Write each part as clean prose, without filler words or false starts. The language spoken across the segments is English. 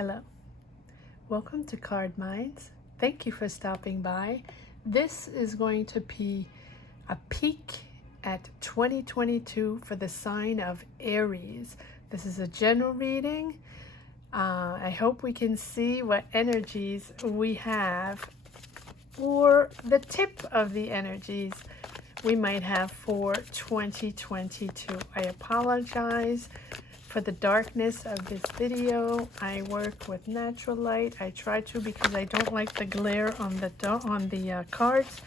Hello, welcome to Card Minds. Thank you for stopping by. This is going to be a peek at 2022 for the sign of Aries. This is a general reading. I hope we can see what energies we have, or the tip of the energies we might have for 2022. I apologize for the darkness of this video. I work with natural light. I try to, because I don't like the glare on the cards.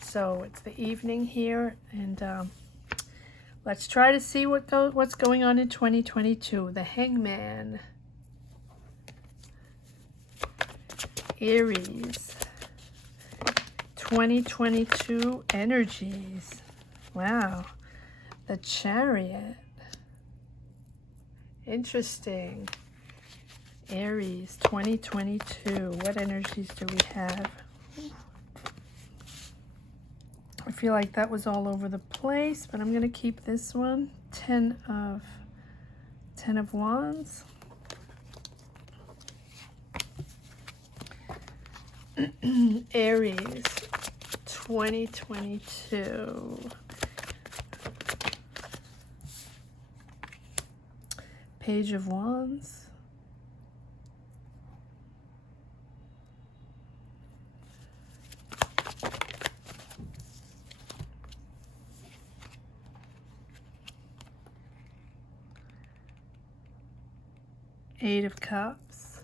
So it's the evening here, and let's try to see what's going on in 2022. The Hangman, Aries, 2022 energies. Wow, the Chariot. Interesting. Aries 2022. What energies do we have? I feel like that was all over the place, but I'm going to keep this one. 10 of Wands. Aries 2022. Page of Wands. Eight of Cups.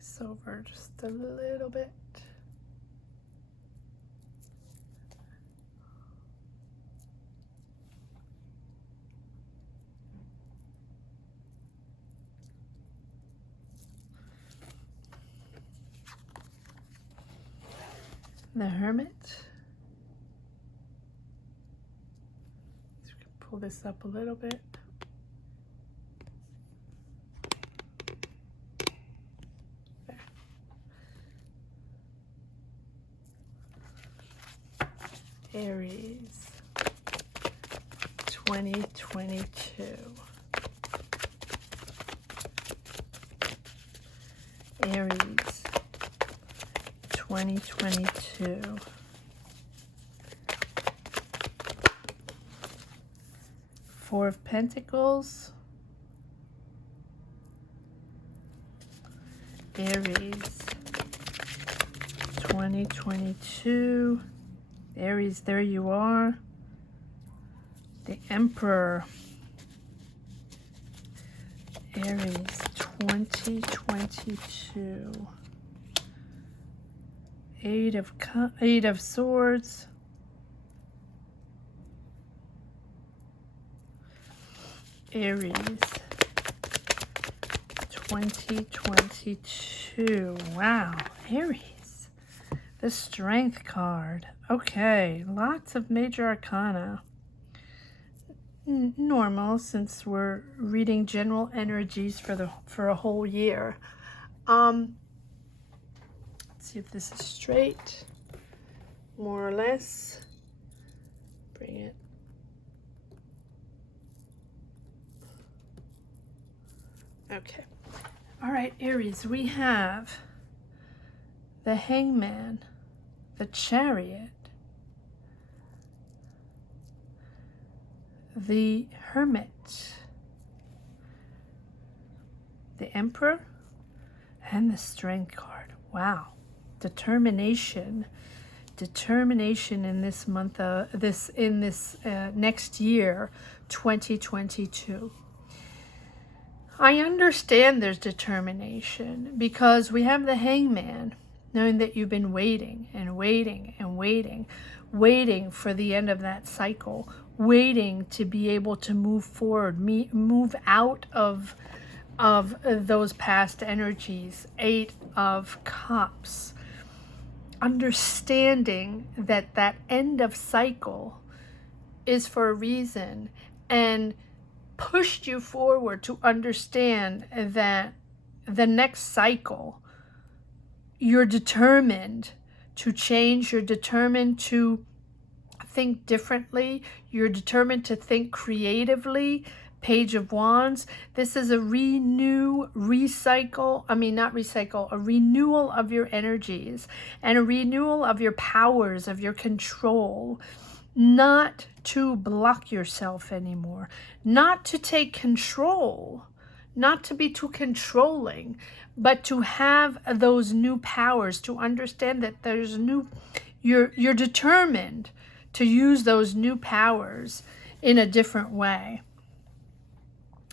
Silver just a little bit. The Hermit. So we can pull this up a little bit. There. Aries 2022. Aries 2022. Four of Pentacles. Aries 2022. Aries, there you are. The Emperor. Aries 2022. Eight of Swords. Aries 2022. Wow, Aries. The Strength card. Okay, lots of major arcana. Normal, since we're reading general energies for a whole year. Let's see if this is straight, more or less. Bring it. Okay. All right, Aries, we have the Hangman, the Chariot, the Hermit, the Emperor, and the Strength card. Wow. Determination in this month, next year, 2022. I understand there's determination, because we have the Hangman, knowing that you've been waiting and waiting and waiting for the end of that cycle, waiting to be able to move forward, move out of those past energies. Eight of Cups. Understanding that end of cycle is for a reason, and pushed you forward to understand that the next cycle, you're determined to change, you're determined to think differently, you're determined to think creatively, Page of Wands. This is a renewal of your energies and a renewal of your powers, of your control. Not to block yourself anymore, not to take control, not to be too controlling, but to have those new powers, to understand that there's you're determined to use those new powers in a different way.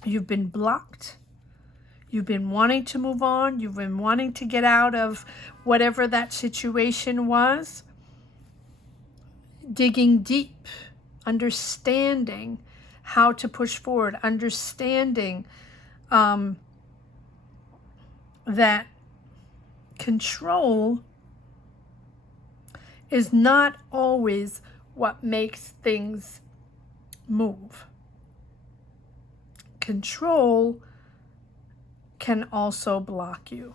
You've been blocked. You've been wanting to move on. You've been wanting to get out of whatever that situation was. Digging deep, understanding how to push forward, understanding that control is not always what makes things move. Control can also block you.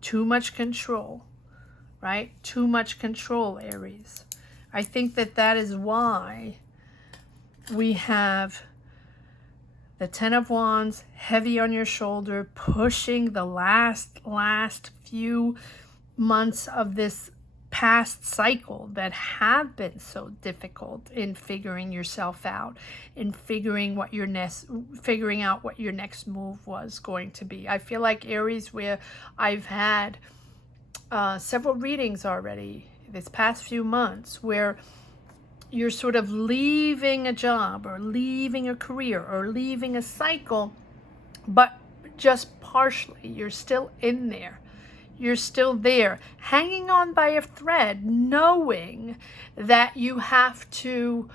Too much control, right? Too much control, Aries. I think that is why we have the Ten of Wands heavy on your shoulder, pushing the last few months of this past cycle that have been so difficult in figuring yourself out, in figuring out what your next move was going to be. I feel like, Aries, where I've had several readings already this past few months where you're sort of leaving a job or leaving a career or leaving a cycle, but just partially. You're still in there. You're still there, hanging on by a thread, knowing that you have to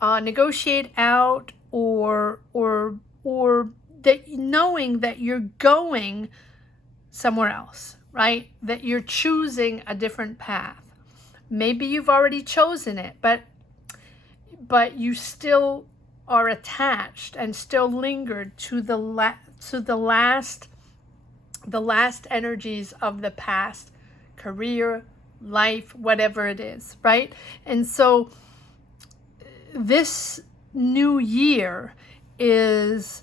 negotiate out, or that knowing that you're going somewhere else, right? That you're choosing a different path. Maybe you've already chosen it, but you still are attached and still lingered to the last energies of the past, career, life, whatever it is, right? And so this new year is,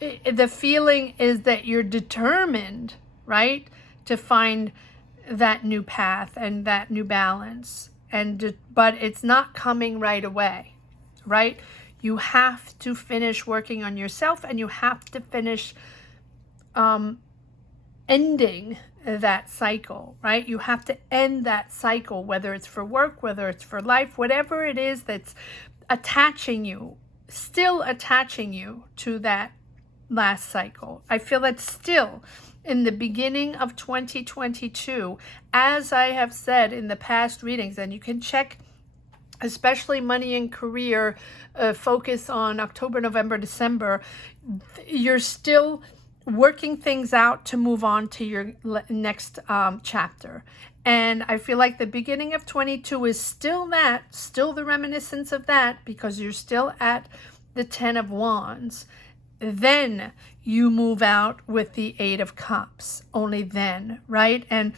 the feeling is that you're determined, right, to find that new path and that new balance, but it's not coming right away, right? You have to finish working on yourself, and you have to finish ending that cycle, right? You have to end that cycle, whether it's for work, whether it's for life, whatever it is that's still attaching you to that last cycle. I feel that still in the beginning of 2022, as I have said in the past readings, and you can check especially money and career, focus on October, November, December, you're still working things out to move on to your next chapter. And I feel like the beginning of 22 is still the reminiscence of that, because you're still at the 10 of Wands. Then you move out with the 8 of Cups, only then, right? And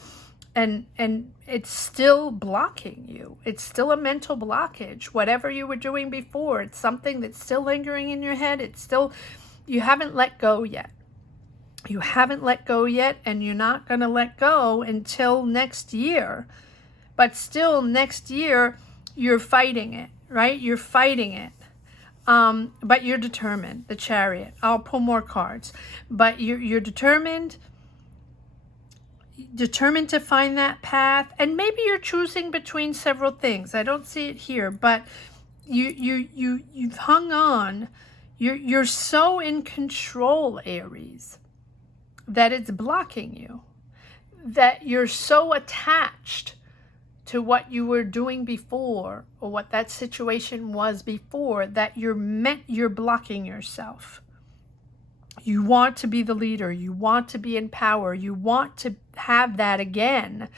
it's still blocking you. It's still a mental blockage. Whatever you were doing before, it's something that's still lingering in your head. It's still, you haven't let go yet. You haven't let go yet, and you're not going to let go until next year. But still, next year, you're fighting it, right? You're fighting it. But you're determined. The Chariot. I'll pull more cards. But you're determined to find that path, and maybe you're choosing between several things. I don't see it here, but you've hung on. You're so in control, Aries, that it's blocking you. That you're so attached to what you were doing before, or what that situation was before, that you're blocking yourself. You want to be the leader. You want to be in power. You want to have that again,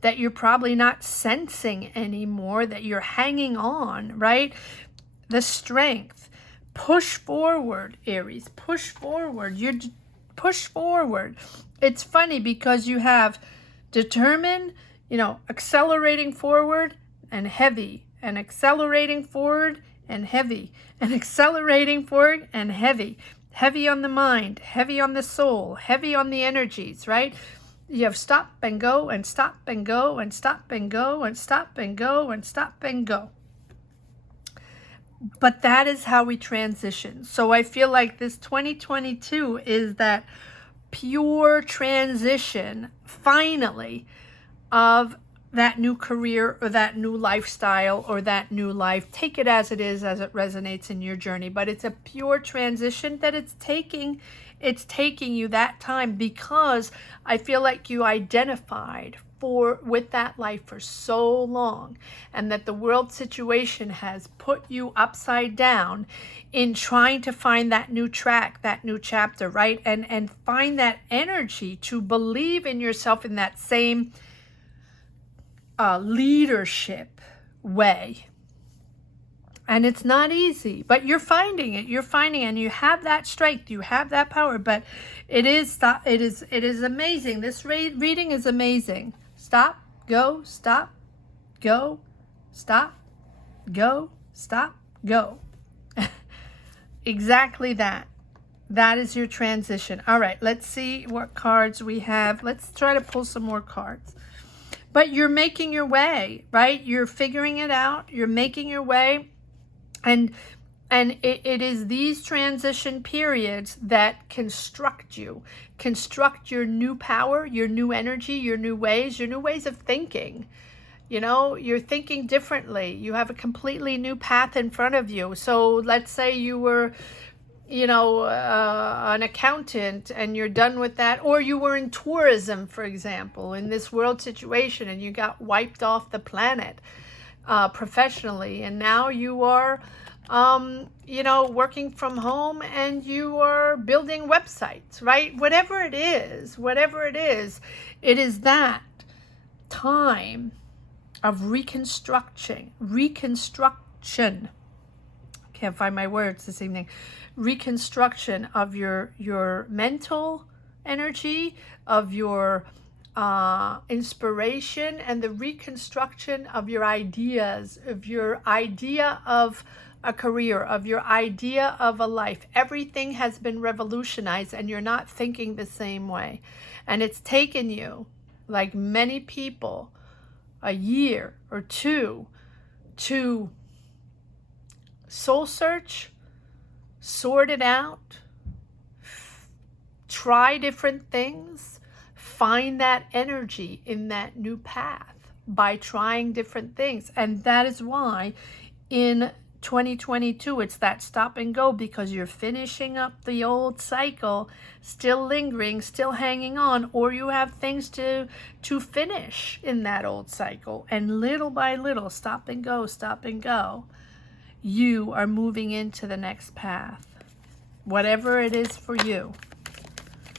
that you're probably not sensing anymore, that you're hanging on, right? The strength. Push forward, Aries. Push forward. Push forward. It's funny because you have determined, accelerating forward, and heavy. And accelerating forward and heavy, and accelerating forward and heavy. Heavy on the mind, heavy on the soul, heavy on the energies, right? You have stop and go and stop and go and stop and go and stop and go and stop and go. But that is how we transition. So I feel like this 2022 is that pure transition, finally, of that new career or that new lifestyle or that new life. Take it as it is, as it resonates in your journey. But it's a pure transition that it's taking you that time, because I feel like you identified with that life for so long, and that the world situation has put you upside down in trying to find that new track, that new chapter, right? And find that energy to believe in yourself in that same leadership way. And it's not easy, but you're finding it. And you have that strength, you have that power. But it is amazing. This reading is amazing. Stop, go, stop, go, stop, go, stop, go. Exactly that. That is your transition. All right, let's see what cards we have. Let's try to pull some more cards. But you're making your way, right? You're figuring it out. You're making your way. And it is these transition periods that construct you, construct your new power, your new energy, your new ways of thinking. You know, you're thinking differently. You have a completely new path in front of you. So let's say you were, you know, an accountant and you're done with that, or you were in tourism, for example, in this world situation, and you got wiped off the planet professionally, and now you are you know, working from home and you are building websites, right? Whatever it is, it is that time of reconstruction. Can't find my words this evening. Reconstruction of your mental energy, of your inspiration, and the reconstruction of your ideas, of your idea of a career, of your idea of a life. Everything has been revolutionized and you're not thinking the same way. And it's taken you, like many people, a year or two to soul search, sort it out, try different things, find that energy in that new path by trying different things. And that is why in 2022 it's that stop and go, because you're finishing up the old cycle, still lingering, still hanging on, or you have things to finish in that old cycle. And little by little, stop and go, you are moving into the next path, whatever it is for you.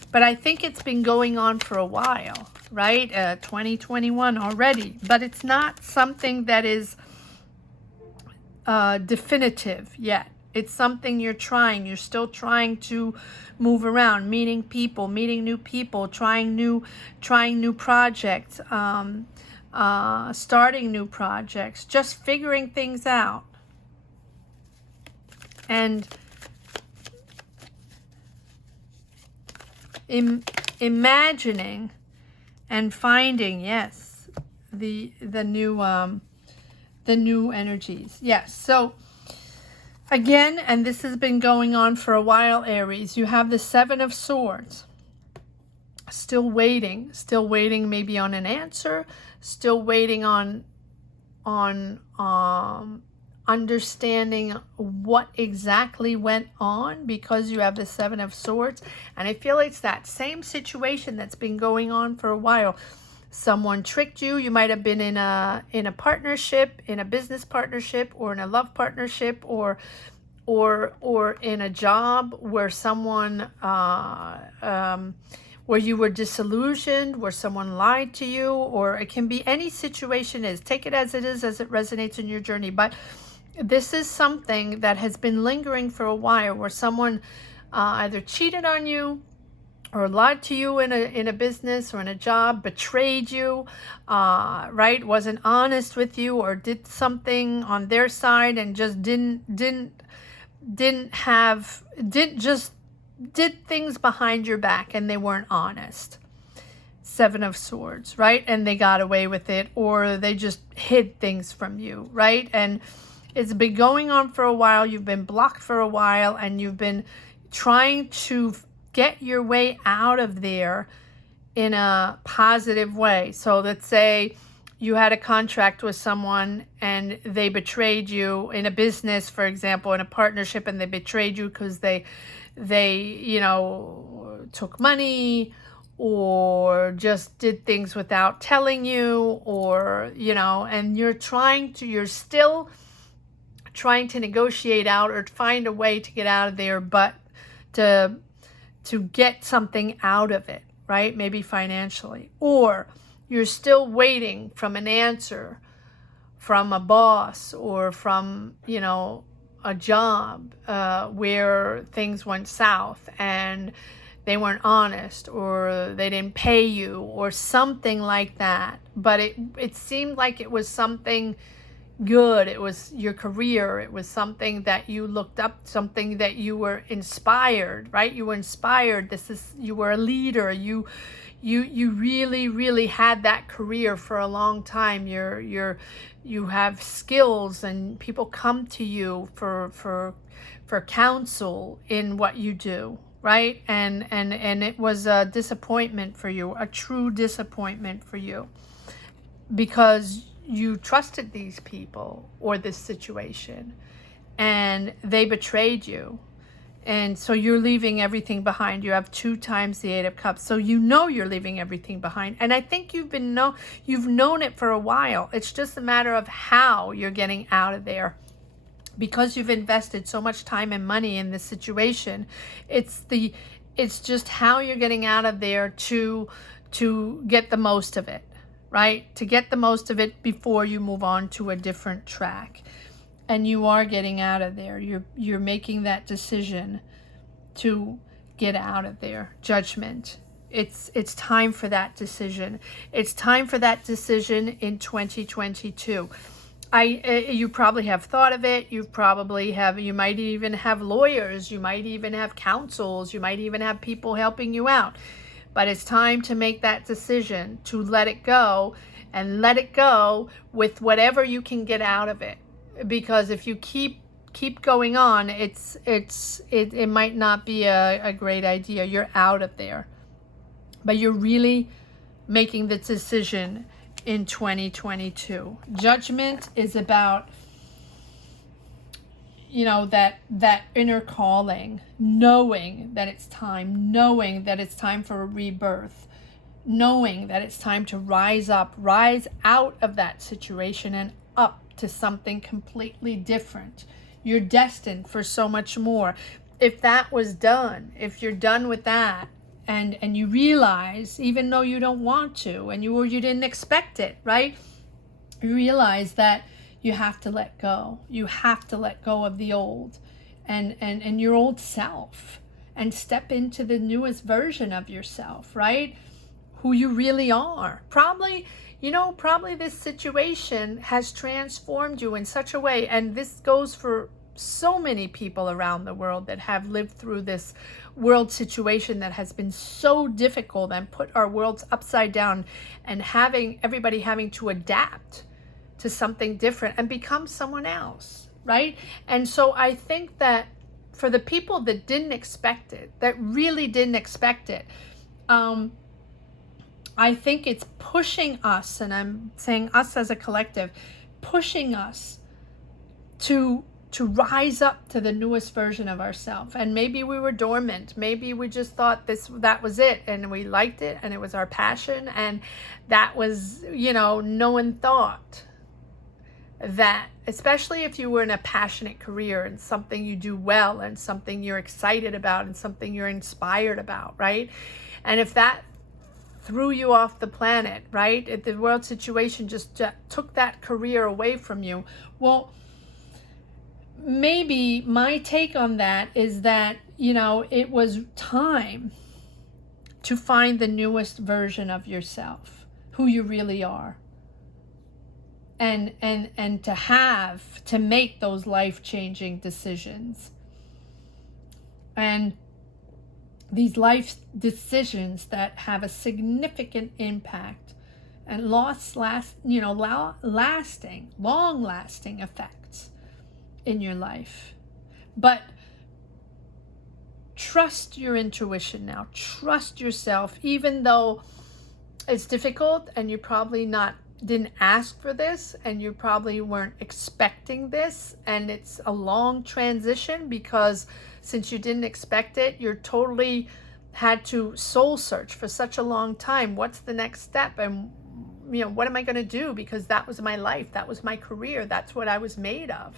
But I think it's been going on for a while, right? 2021 already, but it's not something that is definitive yet. It's something you're trying. You're still trying to move around, meeting new people, trying new projects, starting new projects, just figuring things out. And imagining and finding, yes, the new energies. Yes. So again, and this has been going on for a while, Aries, you have the Seven of Swords. Still waiting maybe on an answer, still waiting on understanding what exactly went on, because you have the Seven of Swords. And I feel it's that same situation that's been going on for a while. Someone tricked you. You might have been in a partnership, in a business partnership, or in a love partnership, or in a job where someone where you were disillusioned, where someone lied to you, or it can be any situation. Take it as it is, as it resonates in your journey. But this is something that has been lingering for a while, where someone either cheated on you, or lied to you in a business or in a job, betrayed you, right? Wasn't honest with you, or did something on their side and just did things behind your back and they weren't honest. Seven of Swords, right? And they got away with it, or they just hid things from you, right? And it's been going on for a while. You've been blocked for a while, and you've been trying to get your way out of there in a positive way. So let's say you had a contract with someone and they betrayed you in a business, for example, in a partnership, and they betrayed you because they took money or just did things without telling you, or and you're still trying to negotiate out or find a way to get out of there, but to get something out of it, right? Maybe financially. Or you're still waiting from an answer from a boss or from, a job where things went south and they weren't honest, or they didn't pay you, or something like that. But it seemed like it was something good. It was your career. It was something that you looked up, something that you were inspired, right? You were inspired. You were a leader. You really, really had that career for a long time. You have skills, and people come to you for counsel in what you do, right? And it was a disappointment for you, a true disappointment for you, because you trusted these people or this situation and they betrayed you. And so you're leaving everything behind. You have 2 times the 8 of Cups. So you're leaving everything behind. And I think you've known it for a while. It's just a matter of how you're getting out of there. Because you've invested so much time and money in this situation, it's just how you're getting out of there to get the most of it. Right? To get the most of it before you move on to a different track. And you are getting out of there. You're making that decision to get out of there. Judgment. It's time for that decision. It's time for that decision in 2022. You probably have thought of it. You might even have lawyers. You might even have counsels. You might even have people helping you out. But it's time to make that decision to let it go, and let it go with whatever you can get out of it. Because if you keep going on, it might not be a great idea. You're out of there. But you're really making the decision in 2022. Judgment is about that inner calling, knowing that it's time for a rebirth, knowing that it's time to rise out of that situation and up to something completely different. You're destined for so much more. If that was done, if you're done with that, and you realize, even though you don't want to, and you didn't expect it, right? You realize that you have to let go. You have to let go of the old and your old self, and step into the newest version of yourself, right? Who you really are. Probably this situation has transformed you in such a way, and this goes for so many people around the world that have lived through this world situation that has been so difficult and put our worlds upside down, and everybody having to adapt to something different and become someone else, right? And so I think that for the people that didn't expect it, that really didn't expect it, I think it's pushing us, and I'm saying us as a collective, pushing us to rise up to the newest version of ourselves. And maybe we were dormant. Maybe we just thought that was it, and we liked it, and it was our passion, and that was, no one thought that, especially if you were in a passionate career and something you do well and something you're excited about and something you're inspired about, right? And if that threw you off the planet, right? If the world situation just took that career away from you, well, maybe my take on that is that, it was time to find the newest version of yourself, who you really are. And to make those life-changing decisions. And these life decisions that have a significant impact and long-lasting effects in your life. But trust your intuition now. Trust yourself, even though it's difficult and you probably didn't ask for this, and you probably weren't expecting this, and it's a long transition because since you didn't expect it, you're totally had to soul search for such a long time. What's the next step? And what am I going to do? Because that was my life, that was my career, that's what I was made of.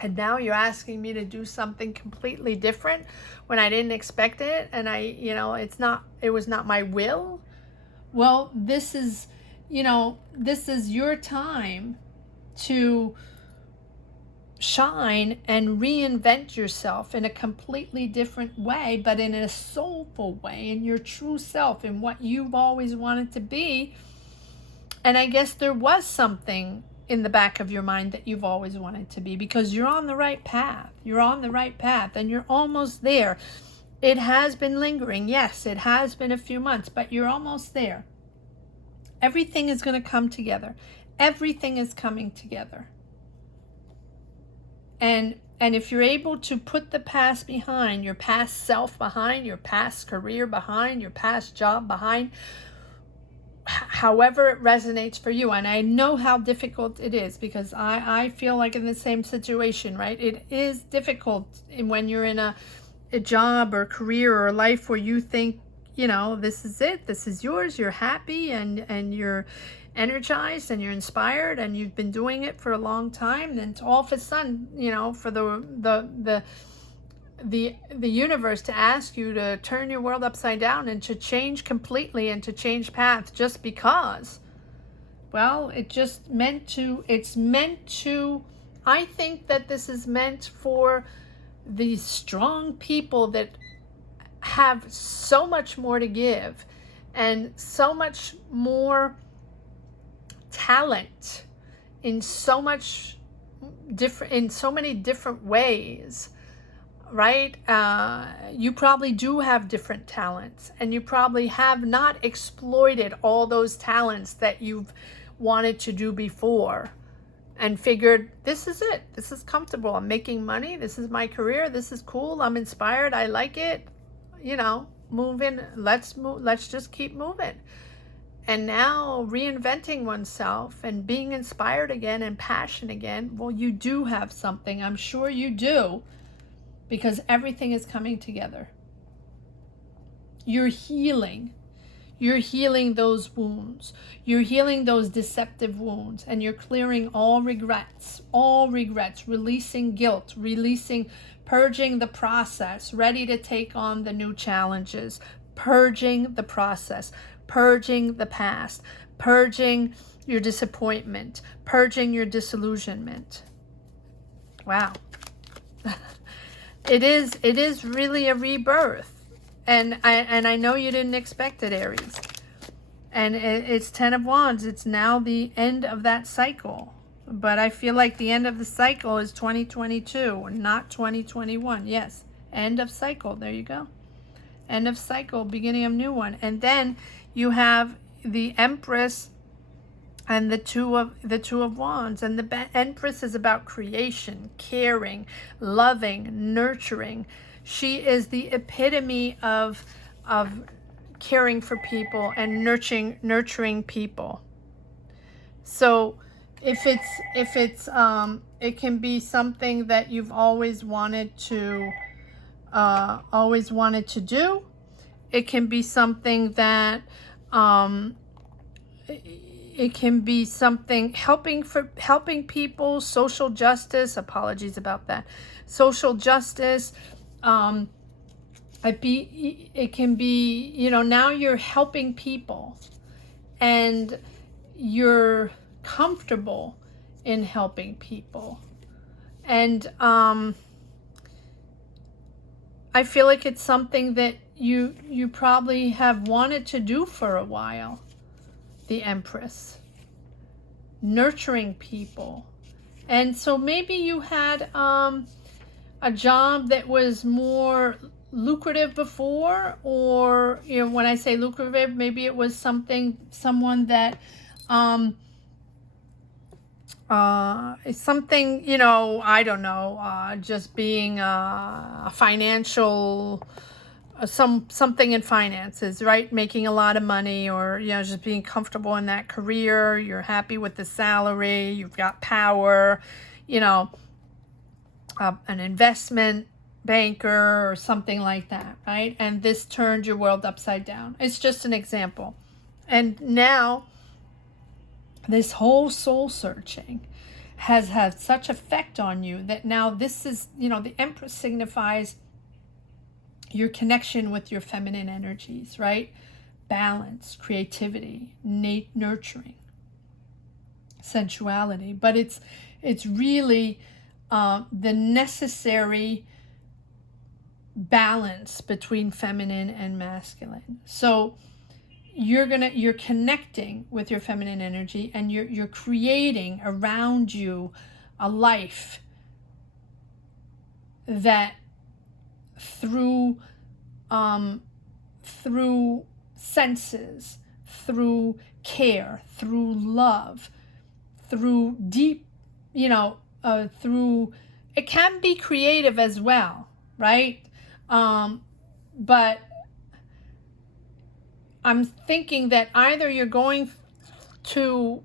And now you're asking me to do something completely different when I didn't expect it, and it was not my will. Well, this is your time to shine and reinvent yourself in a completely different way, but in a soulful way, in your true self, in what you've always wanted to be. And I guess there was something in the back of your mind that you've always wanted to be, because you're on the right path. You're on the right path, and you're almost there. It has been lingering. Yes, it has been a few months, but you're almost there. Everything is going to come together. Everything is coming together. And if you're able to put the past behind, your past self behind, your past career behind, your past job behind, however it resonates for you. And I know how difficult it is, because I feel like in the same situation, right? It is difficult when you're in a job or career or life where you think, this is it, this is yours, you're happy and you're energized and you're inspired and you've been doing it for a long time. And all of a sudden, for the universe to ask you to turn your world upside down and to change completely and to change path just because, well, it's meant to, I think that this is meant for these strong people that have so much more to give and so much more talent in so many different ways, right? You probably do have different talents, and you probably have not exploited all those talents that you've wanted to do before and figured, this is it, this is comfortable, I'm making money, this is my career, this is cool, I'm inspired, I like it, moving, let's just keep moving. And now reinventing oneself and being inspired again and passionate again, well, you do have something, I'm sure you do, because everything is coming together. You're healing those wounds. You're healing those deceptive wounds, and you're clearing all regrets, releasing guilt, purging the process, ready to take on the new challenges, purging the process, purging the past, purging your disappointment, purging your disillusionment. Wow. It is really a rebirth. And I know you didn't expect it, Aries. And it's 10 of Wands. It's now the end of that cycle. But I feel like the end of the cycle is 2022, not 2021. Yes, end of cycle. There you go. End of cycle, beginning of new one. And then you have the Empress and the two of Wands. And the Empress is about creation, caring, loving, nurturing. She is the epitome of caring for people and nurturing people. So if it's it can be something that you've always wanted to do. It can be something that it can be something helping people, social justice. Apologies about that. Social justice. It can be, now you're helping people and you're comfortable in helping people. And I feel like it's something that you probably have wanted to do for a while. The Empress. Nurturing people. And so maybe you had a job that was more lucrative before, or, you know, when I say lucrative, maybe it was someone that it's something, you know, I don't know, just being a financial, something in finances, right? Making a lot of money, or, you know, just being comfortable in that career. You're happy with the salary, you've got power, you know, an investment banker or something like that, right? And this turned your world upside down. It's just an example. And now this whole soul searching has had such effect on you that now this is, you know, the Empress signifies your connection with your feminine energies, right? Balance, creativity, nurturing, sensuality. But it's really the necessary balance between feminine and masculine. So you're connecting with your feminine energy, and you're creating around you a life that through senses, through care, through love, through deep, you know, through, it can be creative as well, right? But I'm thinking that either you're going through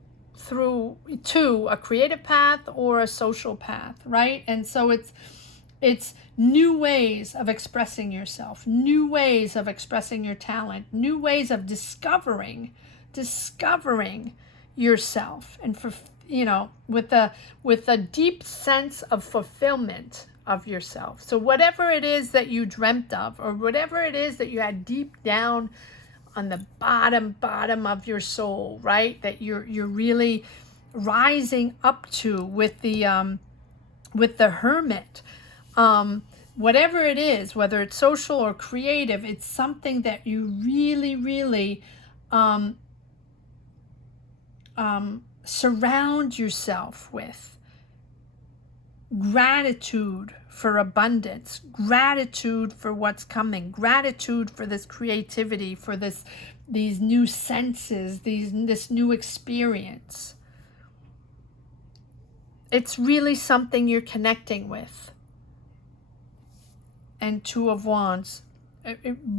a creative path or a social path, right? And so it's new ways of expressing yourself, new ways of expressing your talent, new ways of discovering yourself, and for, you know, with a deep sense of fulfillment of yourself. So whatever it is that you dreamt of, or whatever it is that you had deep down on the bottom of your soul, right, that you're really rising up to with the Hermit, whatever it is, whether it's social or creative, it's something that you really surround yourself with. Gratitude for abundance, gratitude for what's coming, gratitude for this creativity, for these new senses, this new experience. It's really something you're connecting with. And Two of Wands,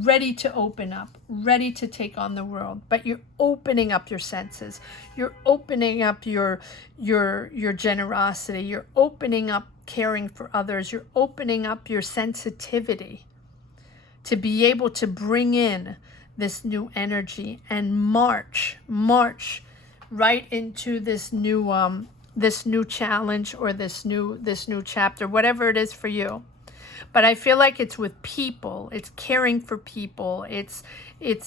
ready to open up, ready to take on the world, but you're opening up your senses, you're opening up your generosity, you're opening up caring for others, you're opening up your sensitivity to be able to bring in this new energy and march right into this new challenge, or this new chapter, whatever it is for you. But I feel like it's with people, it's caring for people, it's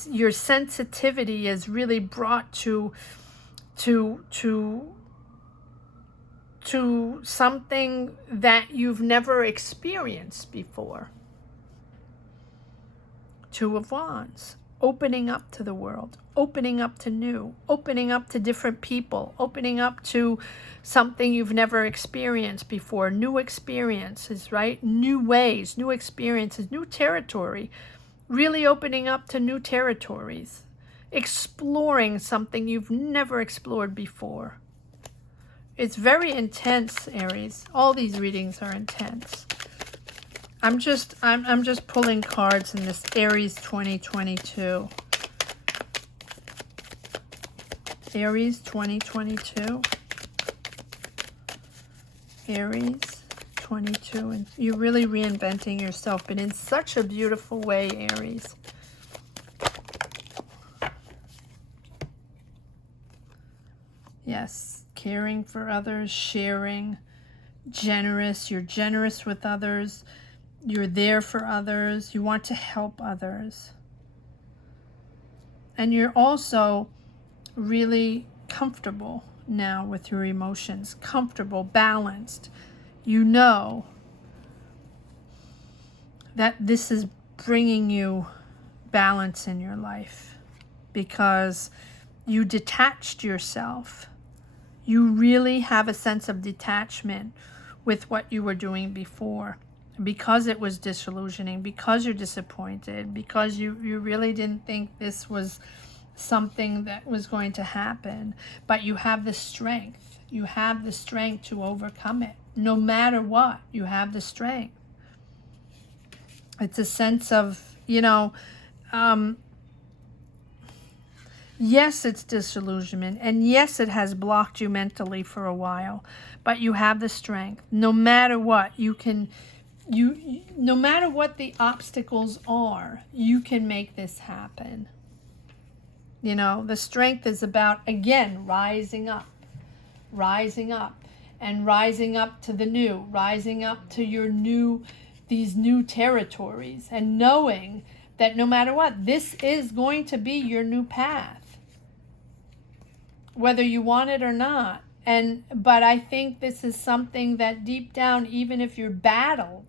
your sensitivity is really brought to something that you've never experienced before. Two of Wands, opening up to the world, opening up to new, opening up to different people, opening up to something you've never experienced before, new experiences, right? New ways, new experiences, new territory, really opening up to new territories, exploring something you've never explored before. It's very intense, Aries. All these readings are intense. I'm just pulling cards in this Aries 2022. Aries 2022. Aries 22. And you're really reinventing yourself, but in such a beautiful way, Aries. Yes, caring for others, sharing, generous. You're generous with others. You're there for others. You want to help others. And you're also really comfortable now with your emotions. Comfortable, balanced. You know that this is bringing you balance in your life because you detached yourself. You really have a sense of detachment with what you were doing before because it was disillusioning, because you're disappointed, because you really didn't think this was something that was going to happen. But you have the strength. You have the strength to overcome it. No matter what, you have the strength. It's a sense of, yes, it's disillusionment, and yes, it has blocked you mentally for a while, but you have the strength. No matter what, no matter what the obstacles are, you can make this happen. The strength is about, again, rising up, and rising up to the new, rising up to these new territories, and knowing that no matter what, this is going to be your new path, whether you want it or not. But I think this is something that deep down, even if you're battling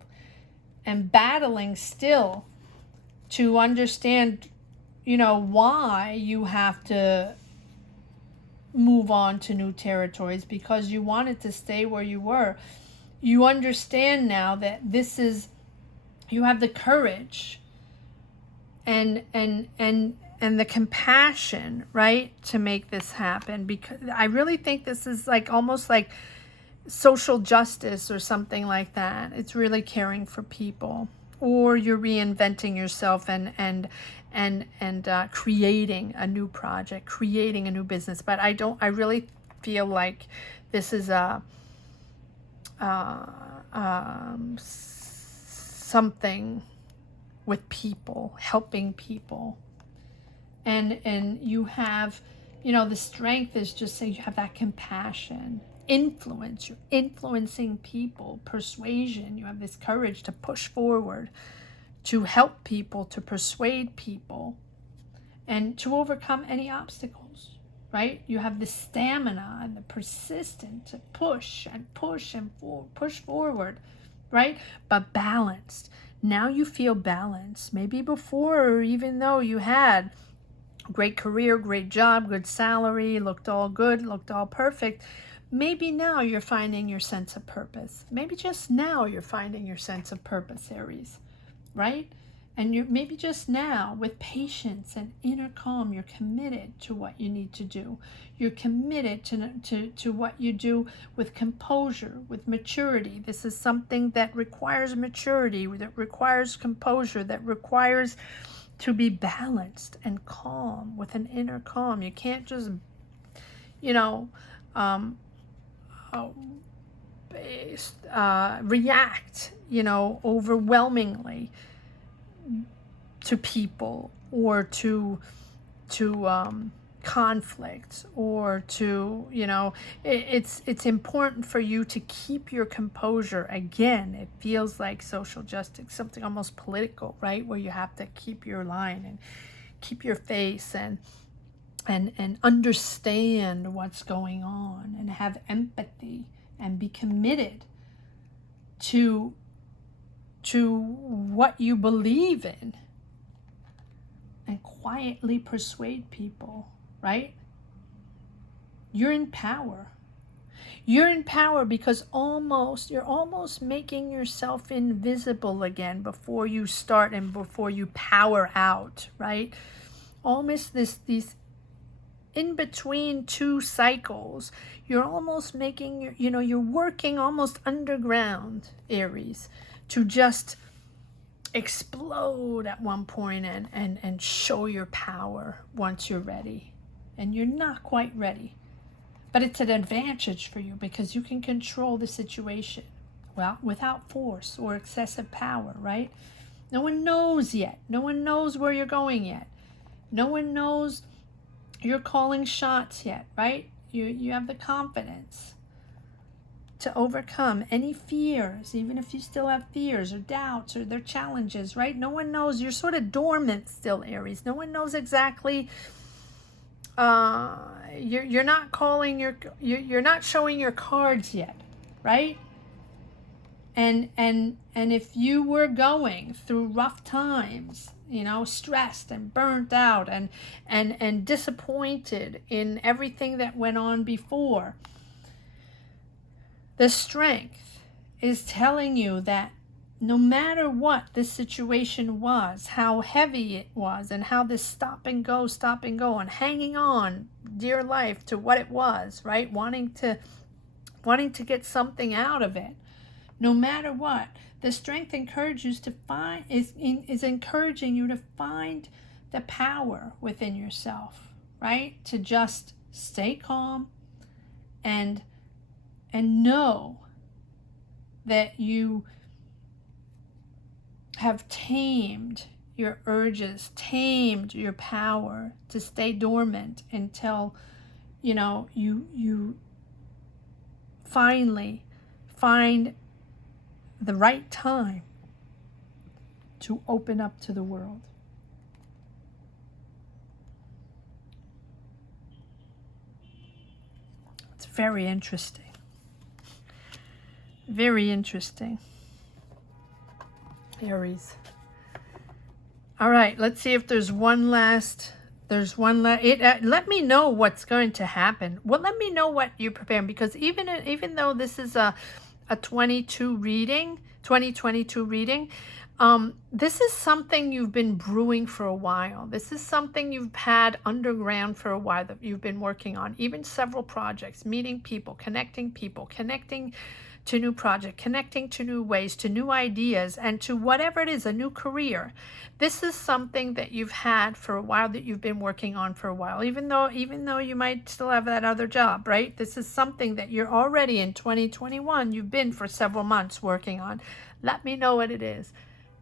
still to understand, why you have to move on to new territories because you wanted to stay where you were. You understand now that you have the courage and the compassion, right, to make this happen, because I really think this is almost like social justice or something like that. It's really caring for people, or you're reinventing yourself and creating a new project, creating a new business. But I really feel like this is something with people, helping people. And you have, the strength is just saying you have that compassion, influence, you're influencing people, persuasion, you have this courage to push forward, to help people, to persuade people, and to overcome any obstacles, right? You have the stamina and the persistence to push forward, right? But balanced. Now you feel balanced. Maybe before, even though you had great career, great job, good salary, looked all good, looked all perfect, maybe now you're finding your sense of purpose. Maybe just now you're finding your sense of purpose, Aries, right? And maybe just now, with patience and inner calm, you're committed to what you need to do. You're committed to what you do with composure, with maturity. This is something that requires maturity, that requires composure, that requires to be balanced and calm, with an inner calm. You can't just, react, overwhelmingly to people, or to conflict, or to, it's important for you to keep your composure. Again, it feels like social justice, something almost political, right? Where you have to keep your line and keep your face and understand what's going on, and have empathy, and be committed to what you believe in, and quietly persuade people, right? You're in power. You're in power because you're almost making yourself invisible again before you start and before you power out, right? Almost these in between two cycles, you're almost making you're working almost underground, Aries, to just explode at one point and show your power once you're ready. And you're not quite ready, but it's an advantage for you because you can control the situation, well, without force or excessive power, right? No one knows yet. No one knows where you're going yet. No one knows you're calling shots yet, right? You have the confidence to overcome any fears, even if you still have fears or doubts or their challenges, right? No one knows. You're sort of dormant still, Aries. No one knows exactly. You're not calling you're not showing your cards yet, right? And if you were going through rough times, you know, stressed and burnt out and disappointed in everything that went on before, the strength is telling you that no matter what this situation was, how heavy it was, and how this stop and go, and hanging on dear life to what it was, right? Wanting to get something out of it. No matter what, the strength encourages you to find is encouraging you to find the power within yourself, right? To just stay calm and know that you have tamed your urges, tamed your power to stay dormant until, you know, you finally find the right time to open up to the world. It's very interesting. Very interesting. Aries. All right, let's see if there's one last. Let me know what's going to happen. Well, let me know what you're preparing, because even though this is a 2022 reading, this is something you've been brewing for a while. This is something you've had underground for a while that you've been working on, even several projects, meeting people, connecting to new projects, connecting to new ways, to new ideas, and to whatever it is, a new career. This is something that you've had for a while, that you've been working on for a while, even though you might still have that other job, right? This is something that you're already in 2021, you've been for several months working on. Let me know what it is.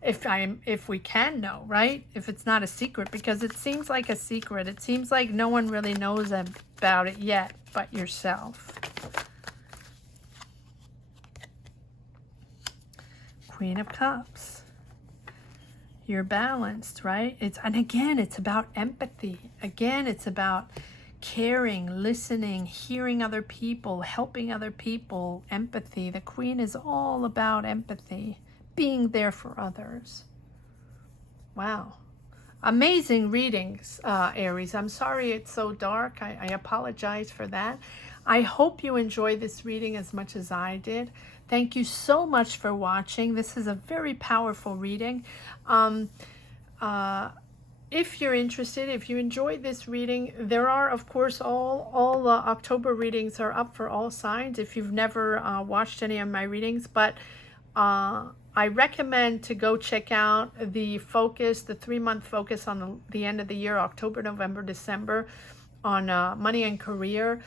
If we can know, right? If it's not a secret, because it seems like a secret. It seems like no one really knows about it yet but yourself. Queen of Cups. You're balanced, right? And again, it's about empathy. Again, it's about caring, listening, hearing other people, helping other people, empathy. The Queen is all about empathy, being there for others. Wow. Amazing readings, Aries. I'm sorry it's so dark. I apologize for that. I hope you enjoy this reading as much as I did. Thank you so much for watching. This is a very powerful reading. If you're interested, if you enjoyed this reading, there are, of course, all October readings are up for all signs if you've never watched any of my readings. But I recommend to go check out the focus, the 3-month focus on the end of the year, October, November, December, on money and career.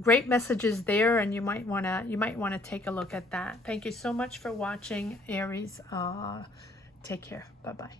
Great messages there, and you might want to take a look at that. Thank you so much for watching, Aries. Take care. Bye-bye.